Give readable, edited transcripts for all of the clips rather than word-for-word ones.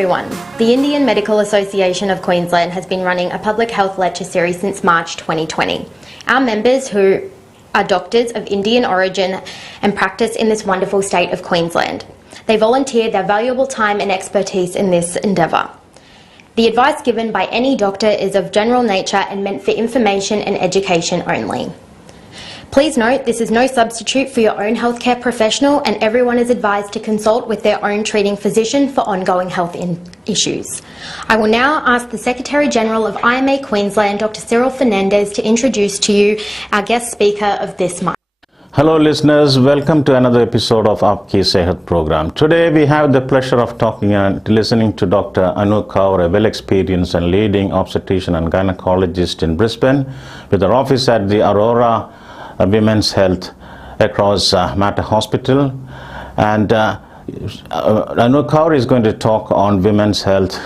everyone. The Indian Medical Association of Queensland has been running a public health lecture series since March 2020. Our members, who are doctors of Indian origin and practice in this wonderful state of Queensland, they volunteered their valuable time and expertise in this endeavour. The advice given by any doctor is of general nature and meant for information and education only. Please note, this is no substitute for your own healthcare professional, and everyone is advised to consult with their own treating physician for ongoing health issues. I will now ask the Secretary-General of IMA Queensland, Dr Cyril Fernandez, to introduce to you our guest speaker of this month. Hello listeners, welcome to another episode of Aap Ki Sehath program. Today we have the pleasure of talking and listening to Dr Anu Kaur, a well-experienced and leading obstetrician and gynecologist in Brisbane, with her office at the Aurora Women's Health across Mater Hospital. And Anu Kaur is going to talk on women's health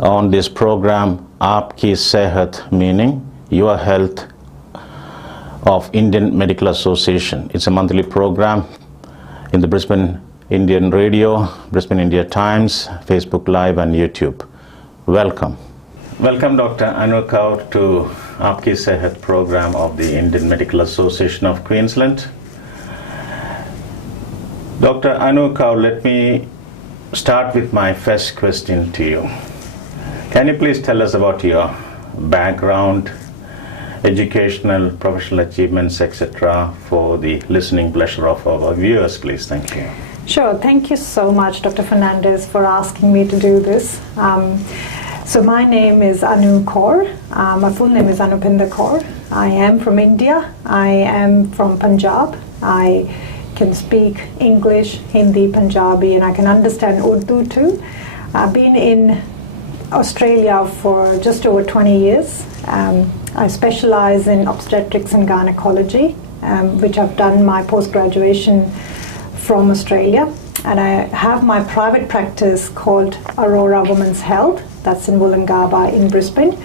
on this program, Aap Ki Sehath, meaning your health, of Indian Medical Association. It's a monthly program in the Brisbane Indian Radio, Brisbane India Times, Facebook Live and YouTube. Welcome. Welcome Dr. Anu Kaur to Aap Ki Sehath program of the Indian Medical Association of Queensland. Dr. Anu Kaur, let me start with my first question to you. Can you please tell us about your background, educational, professional achievements, etc., for the listening pleasure of our viewers, please? Thank you. Sure. Thank you so much, Dr. Fernandez, for asking me to do this. So my name is Anu Kaur. My full name is Anupinder Kaur. I am from India. I am from Punjab. I can speak English, Hindi, Punjabi, and I can understand Urdu too. I've been in Australia for just over 20 years. I specialize in obstetrics and gynecology, which I've done my post-graduation from Australia. And I have my private practice called Aurora Women's Health. That's in Wollongabba in Brisbane.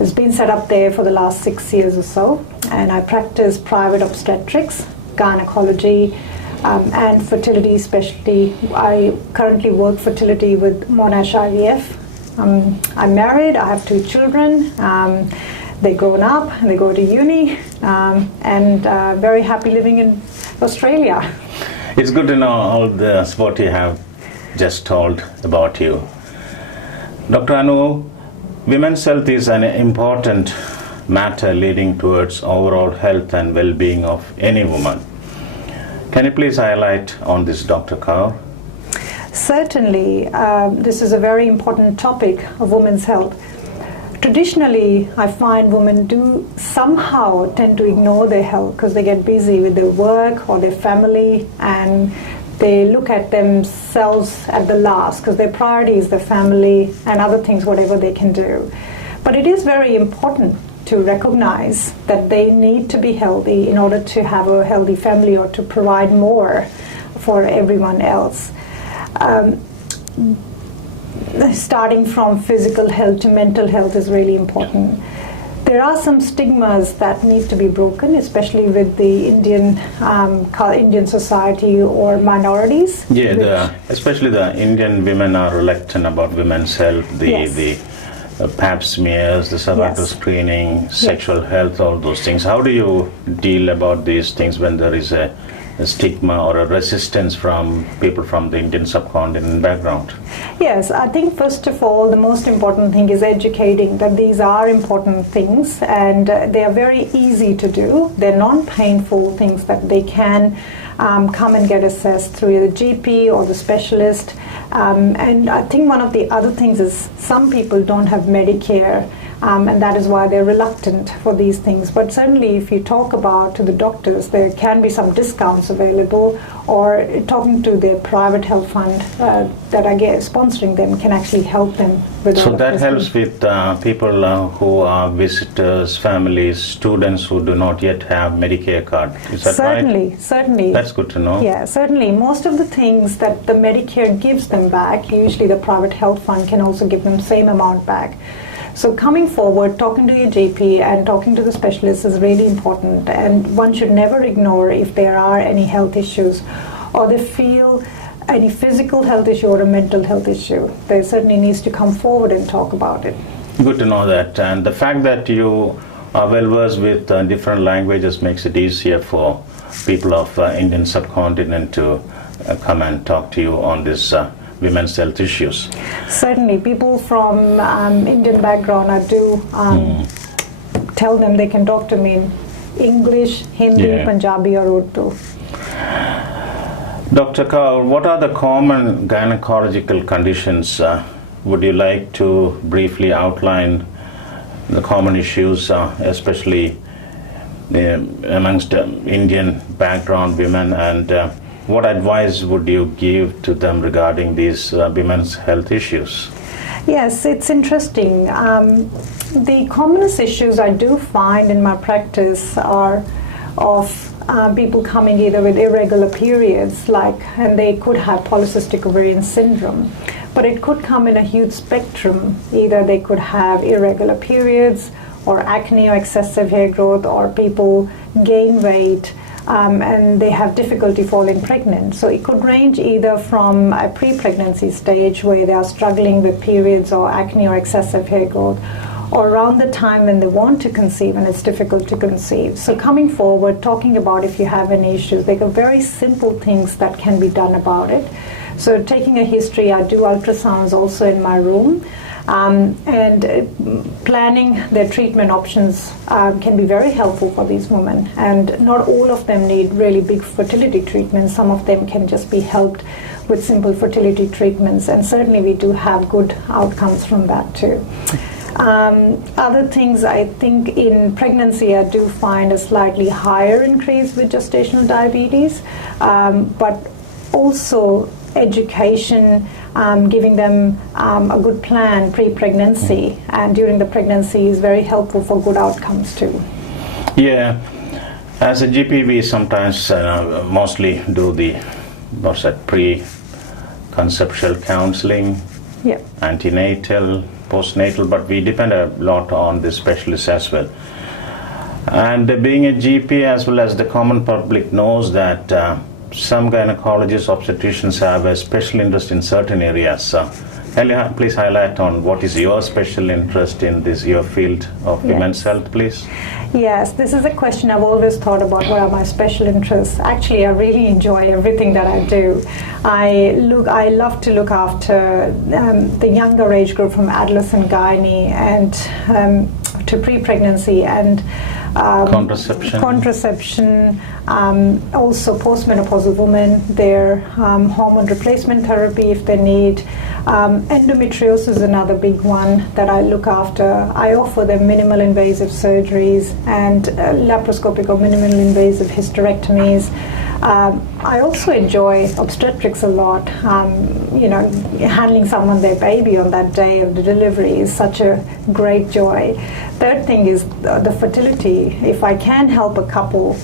It's been set up there for the last 6 years or so. And I practice private obstetrics, gynecology, and fertility, especially. I currently work fertility with Monash IVF. I'm married, I have 2 children. They're grown up, they go to uni, and very happy living in Australia. It's good to know all this, what you have just told about you. Dr. Anu, women's health is an important matter leading towards overall health and well-being of any woman. Can you please highlight on this, Dr. Kaur? Certainly, this is a very important topic of women's health. Traditionally, I find women do somehow tend to ignore their health because they get busy with their work or their family, and they look at themselves at the last because their priority is their family and other things, whatever they can do. But it is very important to recognize that they need to be healthy in order to have a healthy family or to provide more for everyone else. Starting from physical health to mental health is really important. There are some stigmas that need to be broken, especially with the Indian society or minorities. Yeah, especially the Indian women are reluctant about women's health, the pap smears, the cervical screening, sexual health, all those things. How do you deal about these things when there is a stigma or a resistance from people from the Indian subcontinent background? Yes, I think first of all the most important thing is educating that these are important things, and they are very easy to do. They're non-painful things that they can come and get assessed through the GP or the specialist. And I think one of the other things is some people don't have Medicare, and that is why they're reluctant for these things. But certainly if you talk about to the doctors, there can be some discounts available, or talking to their private health fund that I guess sponsoring them can actually help them with all So of that this. helps with people who are visitors, families, students who do not yet have Medicare card. Is that right? Certainly. That's good to know. Yeah, certainly. Most of the things that the Medicare gives them back, usually the private health fund can also give them same amount back. So coming forward, talking to your GP and talking to the specialist is really important, and one should never ignore if there are any health issues or they feel any physical health issue or a mental health issue, there certainly needs to come forward and talk about it. Good to know that. And the fact that you are well versed with different languages makes it easier for people of Indian subcontinent to come and talk to you on this women's health issues. Certainly, people from Indian background, I do tell them they can talk to me in English, Hindi, Punjabi or Urdu. Dr. Kaur, what are the common gynecological conditions? Would you like to briefly outline the common issues, especially amongst Indian background women, and what advice would you give to them regarding these women's health issues? Yes, it's interesting. The commonest issues I do find in my practice are of people coming either with irregular periods, and they could have polycystic ovarian syndrome, but it could come in a huge spectrum. Either they could have irregular periods, or acne or excessive hair growth, or people gain weight and they have difficulty falling pregnant. So it could range either from a pre-pregnancy stage where they are struggling with periods or acne or excessive hair growth, or around the time when they want to conceive and it's difficult to conceive. So coming forward, talking about if you have any issues, there are very simple things that can be done about it. So taking a history, I do ultrasounds also in my room, and planning their treatment options can be very helpful for these women. And not all of them need really big fertility treatments. Some of them can just be helped with simple fertility treatments, and certainly we do have good outcomes from that too. Other things, I think in pregnancy I do find a slightly higher increase with gestational diabetes, but also education, giving them a good plan pre-pregnancy and during the pregnancy is very helpful for good outcomes too. Yeah, as a GP we sometimes mostly do the pre-conceptual counseling, antenatal, postnatal, but we depend a lot on the specialists as well. And being a GP as well as the common public knows that some gynecologists, obstetricians have a special interest in certain areas. Can you please highlight on what is your special interest in your field of women's health, please? Yes, this is a question I've always thought about. What are my special interests? Actually, I really enjoy everything that I do. I love to look after the younger age group from adolescent gynae and to pre-pregnancy and contraception, also postmenopausal women, their hormone replacement therapy if they need. Endometriosis is another big one that I look after. I offer them minimal invasive surgeries and laparoscopic or minimal invasive hysterectomies. I also enjoy obstetrics a lot. Handling someone their baby on that day of the delivery is such a great joy. Third thing is the fertility. If I can help a couple,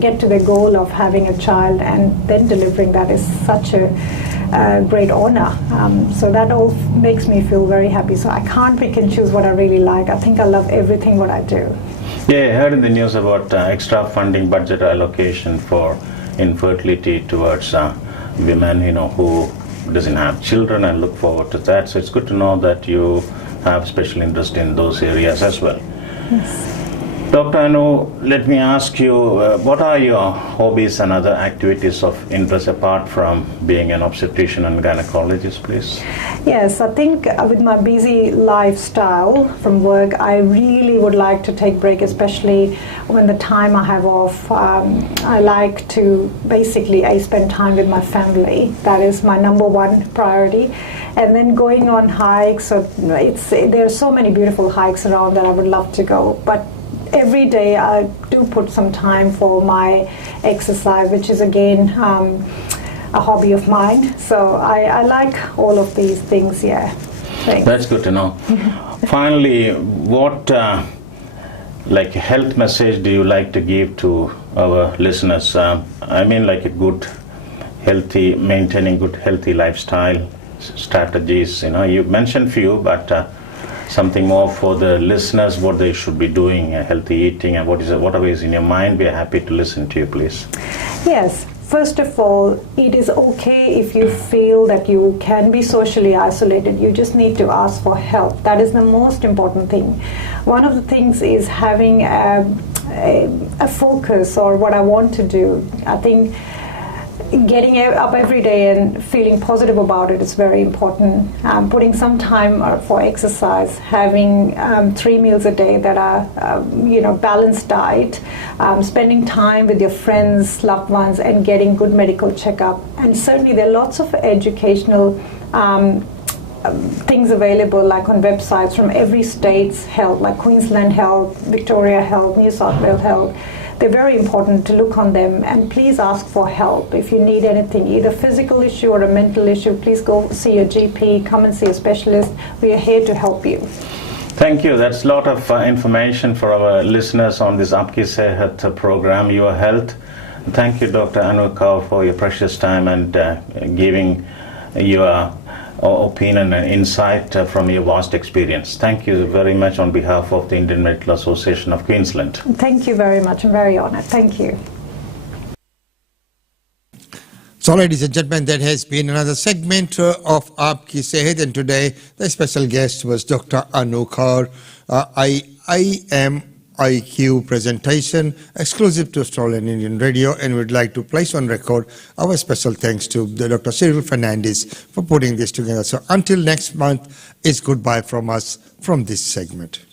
get to the goal of having a child and then delivering, that is such a great honor. So that all makes me feel very happy. So I can't pick and choose what I really like. I think I love everything what I do. Yeah, I heard in the news about extra funding budget allocation for infertility towards women, who doesn't have children and look forward to that. So it's good to know that you have special interest in those areas as well. Yes. Dr. Anu, let me ask you, what are your hobbies and other activities of interest apart from being an obstetrician and gynecologist, please? Yes, I think with my busy lifestyle from work, I really would like to take break, especially when the time I have off. I like to I spend time with my family. That is my number one priority. And then going on hikes, there are so many beautiful hikes around that I would love to go. But every day I do put some time for my exercise, which is again a hobby of mine. So I like all of these things, Thanks. That's good to know. Finally, what health message do you like to give to our listeners? Maintaining good healthy lifestyle strategies. You mentioned few, but something more for the listeners, what they should be doing, healthy eating, and whatever is in your mind. We are happy to listen to you, please. Yes. first of all, it is okay if you feel that you can be socially isolated. You just need to ask for help. That is the most important thing. One of the things is having a focus, or what I want to do. I think getting up every day and feeling positive about it is very important. Putting some time for exercise, having 3 meals a day that are, balanced diet, spending time with your friends, loved ones, and getting good medical checkup. And certainly there are lots of educational things available, like on websites from every state's health, like Queensland Health, Victoria Health, New South Wales Health. They're very important to look on them, and please ask for help if you need anything, either physical issue or a mental issue. Please go see your GP, come and see a specialist. We are here to help you. Thank you. That's a lot of information for our listeners on this Aap Ki Sehath program, Your Health. Thank you, Dr. Anu Kaur, for your precious time and giving your opinion and insight from your vast experience. Thank you very much on behalf of the Indian Medical Association of Queensland. Thank you very much. I'm very honored. Thank you. So, ladies and gentlemen, that has been another segment of Aap Ki Sehath, and today the special guest was Dr. Anu Kaur. IQ presentation exclusive to Australian Indian Radio, and we'd like to place on record our special thanks to the Dr. Cyril Fernandez for putting this together. So until next month, it's goodbye from us from this segment.